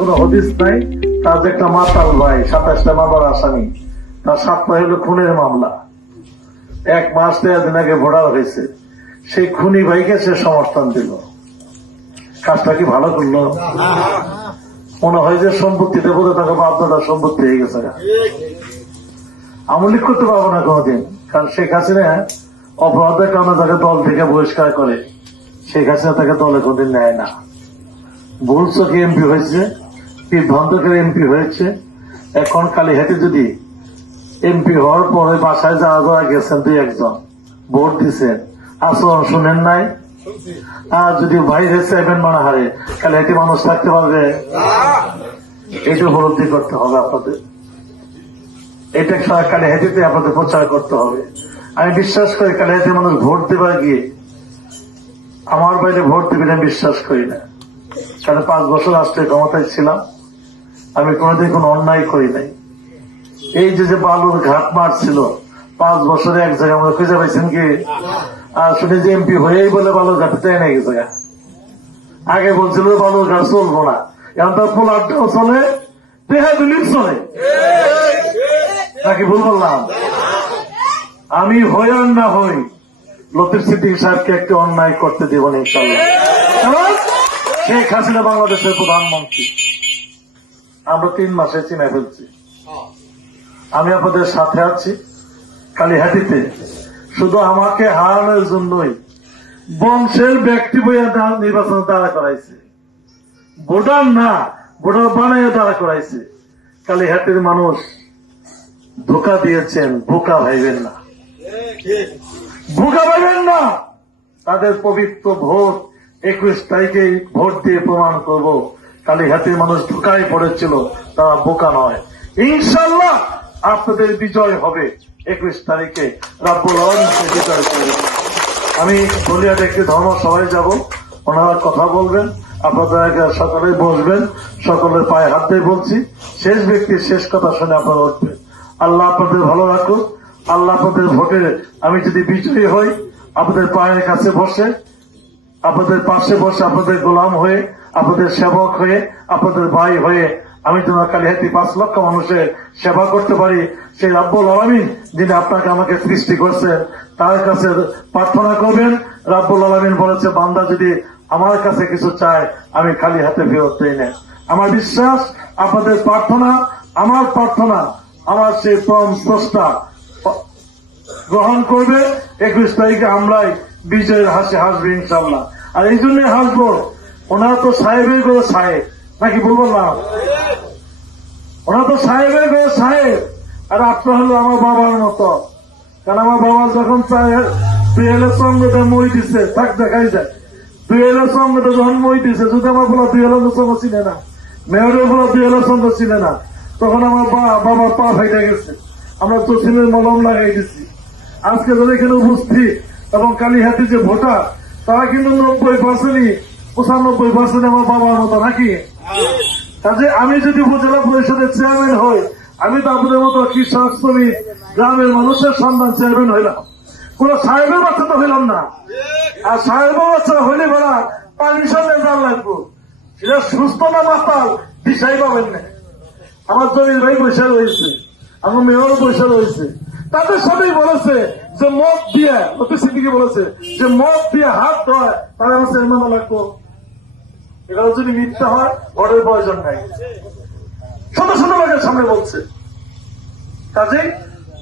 কোনো হদিস নাই। তার যে একটা মাতাল ভাই, 27টা মামলার আসামি, তার 7টা হলো খুনের মামলা। 1 মাস 13 দিন আগে ভোটার হয়েছে, সেই খুনি ভাইকে সে সমর্থন দিল। কাজটা কি ভালো করলো? মনে হয় যে সম্পত্তিটা বোধ তাকে বাপদাদার সম্পত্তি হয়ে গেছে। আমলিক করতে পারবো না কোনোদিন, কারণ শেখ হাসিনা অপরাধের কারণে তাকে দল থেকে বহিষ্কার করে। শেখ হাসিনা তাকে দলে কোনদিন নেয় না। ভুল চোখে এমপি হয়েছে, বিভ্রান্তকের এমপি হয়েছে। এখন কালীহাটে যদি এমপি হওয়ার পরে বাসায় যাওয়া যাওয়া গেছেন 2-1 ভোট দিচ্ছেন, আচরণ শুনেন নাই। আর যদি বাইরে চাইবেন মনে হারে, কালীহাটি মানুষ থাকতে পারবে? এটা উপলব্ধি করতে হবে আপনাদের। এটা কালীহাটিতে আপনাদের প্রচার করতে হবে। আমি বিশ্বাস করি কালীহাটির মানুষ ভোট দেবার গিয়ে আমার বাইরে ভোট দেবেন আমি বিশ্বাস করি না। কারণ 5 বছর রাষ্ট্রের ক্ষমতায় ছিলাম, আমি কোনোদিন কোনো অন্যায় করি নাই। এই যে বালুর ঘাট মারছিল 5 বছরে এক জায়গায় আমরা খুঁজে পাইছেন কি? আর শুনে যে এমপি হয়েই বলে বালুর ঘাটে চাই না গেছে। আগে বলছিল বালুর ঘাট চলবো না, এখন তার পোলারটাও চলে, বেহাদুলিও চলে। নাকি ভুল বললাম? আমি হই আর না হই, লতিফ সিদ্দিকী সাহেবকে একটি অন্যায় করতে দেব না ইনশাআল্লাহ। শেখ হাসিনা বাংলাদেশের প্রধানমন্ত্রী, আমরা 3 মাসে চিনে ফেলছি। আমি আপনাদের সাথে আছি। কালীহাটিতে শুধু আমাকে হারানোর জন্যই বংশের ব্যক্তি বইয়া নির্বাচনে দাঁড়া করাইছে, ভোটার না, ভোটার বানাইয়া দাঁড়া করাইছে। কালীহাটির মানুষ ধোকা দিয়েছেন, বোকা ভাইবেন না, বোকা ভাইবেন না। তাদের পবিত্র ভোট 21 তারিখে ভোট দিয়ে প্রমাণ করব কালীহাটির মানুষ ধোকায় পড়েছিল, তারা বোকা নয়। ইনশাআল্লাহ আপনাদের বিজয় হবে 21 তারিখে। রাব্বুল আলামিনকে বিজয় করবে। আমি বলিয়াতে একটি ধর্মসভায় যাব, ওনারা কথা বলবেন, আপনারা সকালে বসবেন, সকলের পায়ে হাত দিয়ে বলছি, শেষ ব্যক্তির শেষ কথা শুনে আপনারা উঠবেন। আল্লাহ আপনাদের ভালো রাখুন। আল্লাহ আপনাদের ভোটে আমি যদি বিজয়ী হই, আপনাদের পায়ের কাছে বসে, আপনাদের পাশে বসে, আপনাদের গোলাম হয়ে, আপনাদের সেবক হয়ে, আপনাদের ভাই হয়ে আমি তোমার কালীহাটি 5 লক্ষ মানুষের সেবা করতে পারি, সেই রাব্বুল আলামিন যিনি আপনাকে আমাকে সৃষ্টি করছেন তার কাছে প্রার্থনা করবেন। রাব্বুল আলামিন বলেছে, বান্দা যদি আমার কাছে কিছু চায় আমি খালি হাতে ফেরত দেই না। আমার বিশ্বাস আপনাদের প্রার্থনা, আমার প্রার্থনা, আমার সেই পরম স্রষ্টা গ্রহণ করবে। 21 তারিখে আমরাই বিজয়ের হাসি হাসবে ইনশাআল্লাহ। আর এই জন্য হাসবো, ওনারা তো সাহেবের করে সাহেব, নাকি বলবো না? ওনারা তো সাহেবের করে সাহেব, আর আপনার হলো আমার বাবার মতো। কারণ আমার বাবা যখন দুয়েলের সঙ্গে মই দিচ্ছে, থাক দেখাই যায়, দুয়েলের সঙ্গে যখন মই দিচ্ছে, যদি আমার বলা দুয়েলের সঙ্গে চিনে না, মেয়রের বলা দুয়েলের সঙ্গে চিনে না, তখন আমার বাবা পা ফাইটে গেছে, আমরা জসিমের মলম লাগাই দিচ্ছি। আজকে যারা এখানে উপস্থিত এবং কালীহাটি যে ভোটার, তারা কিন্তু 90%ই 95% আমার বাবার মতো, নাকি? কাজে আমি যদি উপজেলা পরিষদের চেয়ারম্যান হই, আমি তো আপনাদের মতো কৃষক শ্রমিক গ্রামের মানুষের সন্তান চেয়ারম্যান হইলাম, কোন সাহেবের বাচ্চা তো হইলাম না। আর সাহেবের বাচ্চা হইলে বেড়া পারমিশনে জান লাগবো, সেটা সুস্থ না মাতাল দিশাই পাবেন না। আমার জমির ভাই বসে রয়েছে, আমার মেয়র বসে রয়েছে, তাদের সবই বলেছে যে মদ দিয়ে, লতিফ সিদ্দিকী বলেছে যে মদ দিয়ে হাত ধোয় তারা আমার চেয়ারম্যান লাগবো। এগুলো যদি মিথ্যা হয়, ভোটের প্রয়োজন নাই। শত শত লোকের সামনে বলছে। কাজে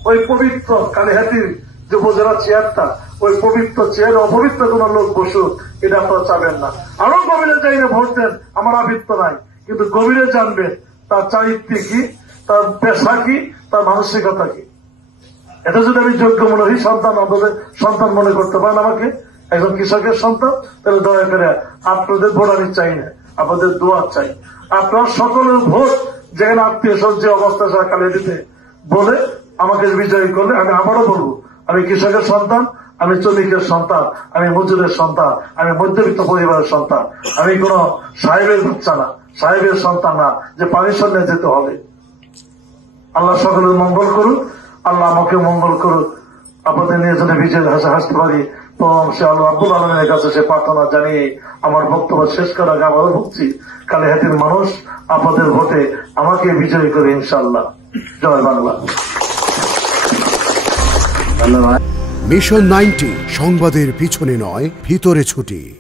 ওই পবিত্র কালীহাটির যে উপজেলা চেয়ারটা, ওই পবিত্র চেয়ারে অপবিত্র কোন লোক বসুক, এটা আপনারা চাবেন না। আরো গভীরে যাইলে ভোট দেন, আমার আবৃত্ত নাই, কিন্তু গভীরে জানবেন তার চারিত্র কি, তার পেশা কি, তার মানসিকতা কি। এটা যদি আমি যোগ্য মনে হই, সন্তান আপনাদের সন্তান মনে করতে পারেন আমাকে, একজন কৃষকের সন্তান, তাহলে দয়া করে আপনাদের ভোট আমি চাই না, আপনাদের দোয়া চাই। আপনার সকলের ভোট যেখানে আত্মীয় স্বজন অবস্থা কালে দিতে বলে আমাকে বিজয়ী করলে, আমি আবারও বলবো, আমি কৃষকের সন্তান, আমি শ্রমিকের সন্তান, আমি মজুরের সন্তান, আমি মধ্যবিত্ত পরিবারের সন্তান, আমি কোন সাহেবের বাচ্চা না, সাহেবের সন্তান না যে পারিশ্রম নিয়ে যেতে হবে। আল্লাহ সকলের মঙ্গল করুক, আল্লাহ আমাকে মঙ্গল করুক, আপনাদের নিয়ে যেন বিজয়ের হাসি হাসতে পারি। তো সে আল্লাহ রাব্বুল আলামিনের কাছে সে প্রার্থনা জানিয়ে আমার বক্তব্য শেষ করার আগে আবারও বলছি, কালিহাতির মানুষ আপনাদের ভোটে আমাকে বিজয়ী করে ইনশাআল্লাহ। জয় বাংলা। ধন্যবাদ। মিশন 90 সংবাদের পিছনে নয়, ভিতরে ছুটি।